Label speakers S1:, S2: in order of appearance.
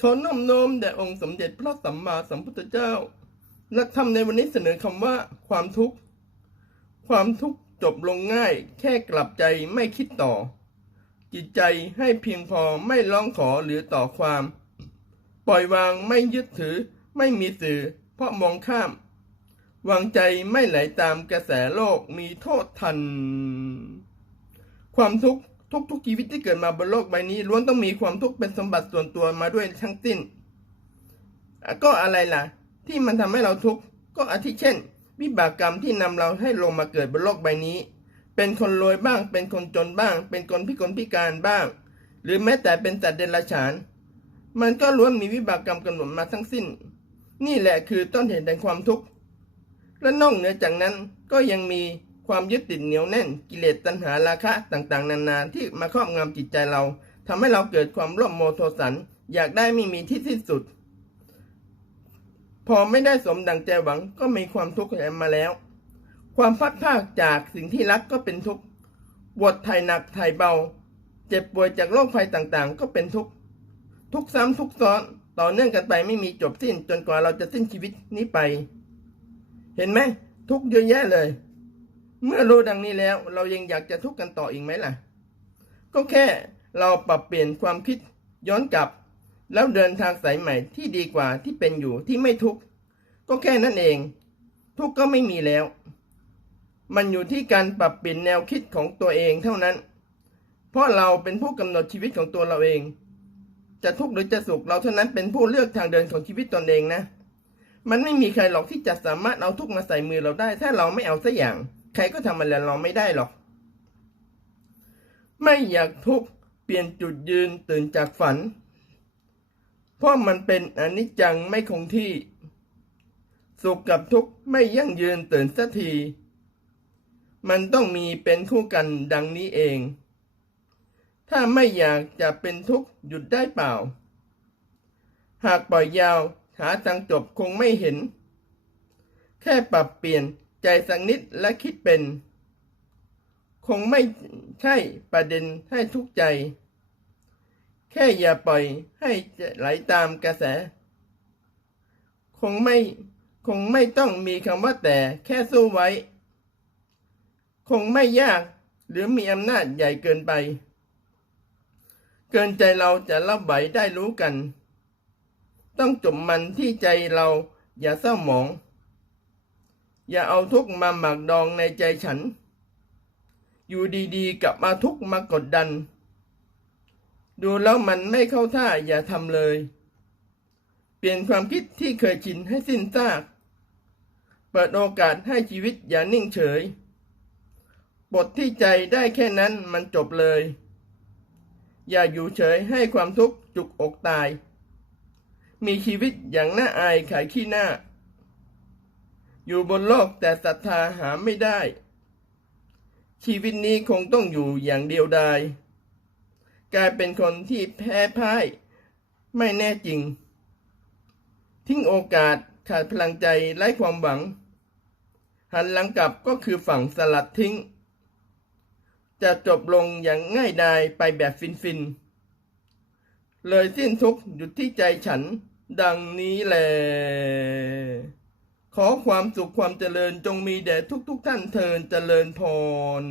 S1: ขอน้อมน้อมแด่องค์สมเด็จพระสัมมาสัมพุทธเจ้าหลักธรรมในวันนี้เสนอคำว่า ความทุกข์ ความทุกข์จบลงง่าย แค่กลับใจไม่คิดต่อ จิตใจให้เพียงพอไม่ร้องขอหรือต่อความ ปล่อยวางไม่ยึดถือ ไม่มีสื่อ เพราะมองข้าม วางใจไม่ไหลตามกระแสโลกมีโทษทัน ความทุกข์ ทุกทุกๆชีวิตที่เกิดมาบนโลกใบนี้ล้วนต้องมีความทุกข์เป็นสมบัติส่วนตัวมาด้วยทั้งสิ้น ก็อะไรล่ะ ที่มันทำให้เราทุกข์ก็อาทิเช่น วิบากกรรมที่นำเราให้ลงมาเกิดบนโลกใบนี้ เป็นคนรวยบ้าง เป็นคนจนบ้าง เป็นคนพิกลพิการบ้าง หรือแม้แต่เป็นสัตว์เดรัจฉาน มันก็ล้วนมีวิบากกรรมกำหนดมาทั้งสิ้น นี่แหละคือต้นเหตุแห่งความทุกข์และนอกเหนือจากนั้นก็ยังมี ความยึดติดเหนียวแน่นกิเลสตัณหาราคะต่างๆ นานาที่มาครอบงำจิตใจเราทำให้เราเกิดความร่วมโมโทสัน อยากได้ไม่มีที่สิ้นสุด พอไม่ได้สมดังใจหวังก็มีความทุกข์แมาแล้ว ความพัดภาคจากสิ่งที่รักก็เป็นทุกข์ปวดไทยหนักไทยเบา เจ็บป่วยจากโรคภัยต่างๆ ก็เป็นทุกข์ทุกซ้ำทุกซ้อนต่อเนื่องกันไปไม่มีจบสิ้นจนกว่าเราจะสิ้นชีวิตนี้ไป เห็นไหมทุกข์เยอะแยะเลย เมื่อรู้ดังนี้แล้ว เรายังอยากจะทุกข์กันต่ออีกไหมล่ะ ก็แค่เราปรับเปลี่ยนความคิดย้อนกลับ แล้วเดินทางสายใหม่ที่ดีกว่าที่เป็นอยู่ที่ไม่ทุกข์ก็แค่นั้นเอง ทุกข์ก็ไม่มีแล้ว มันอยู่ที่การปรับเปลี่ยนแนวคิดของตัวเองเท่านั้น เพราะเราเป็นผู้กำหนดชีวิตของตัวเราเอง จะทุกข์หรือจะสุขเราเท่านั้นเป็นผู้เลือกทางเดินของชีวิตตนเองนะ มันไม่มีใครหรอกที่จะสามารถเอาทุกข์มาใส่มือเราได้ ถ้าเราไม่เอาสักอย่าง ใครก็ทำอะไรเราไม่ได้หรอก ไม่อยากทุกข์เปลี่ยนจุดยืนตื่นจากฝัน เพราะมันเป็นอนิจจังไม่คงที่ สุขกับทุกข์ไม่ยั่งยืนตื่นสักที มันต้องมีเป็นคู่กันดังนี้เอง ถ้าไม่อยากจะเป็นทุกข์หยุดได้เปล่า หากปล่อยยาวหาทางจบคงไม่เห็น แค่ปรับเปลี่ยน ใจสักนิดและคิดเป็น คงไม่ใช่ประเด็นให้ทุกข์ใจ แค่อย่าปล่อยให้ไหลตามกระแส คงไม่คงไม่ต้องมีคำว่าแต่แค่สู้ไว้ คงไม่ยากหรือมีอำนาจใหญ่เกินไป เกินใจเราจะรับไหวได้รู้กัน ต้องจบมันที่ใจเราอย่าเศร้าหมอง อย่าเอาทุกข์มาหมักดองในใจฉัน อยู่ดีๆกับมาทุกข์มากดดัน ดูแล้วมันไม่เข้าท่าอย่าทำเลย เปลี่ยนความคิดที่เคยชินให้สิ้นซาก เปิดโอกาสให้ชีวิตอย่านิ่งเฉย บทที่ใจได้แค่นั้นมันจบเลย อย่าอยู่เฉยให้ความทุกข์จุกอกตาย มีชีวิตอย่างน่าอายขายขี้หน้า อยู่บนโลกแต่ศรัทธาหาไม่ได้ ชีวิตนี้คงต้องอยู่อย่างเดียวดาย กลายเป็นคนที่แพ้พ่าย ไม่แน่จริง ทิ้งโอกาสขาดพลังใจไร้ความหวัง หันหลังกลับก็คือฝั่งสลัดทิ้ง จะจบลงอย่างง่ายดายไปแบบฟินฟินๆเลยสิ้นทุกข์หยุดที่ใจฉันดังนี้แหละ ขอความสุขความเจริญจงมีแด่ทุกๆทท่านเทินเจริญพร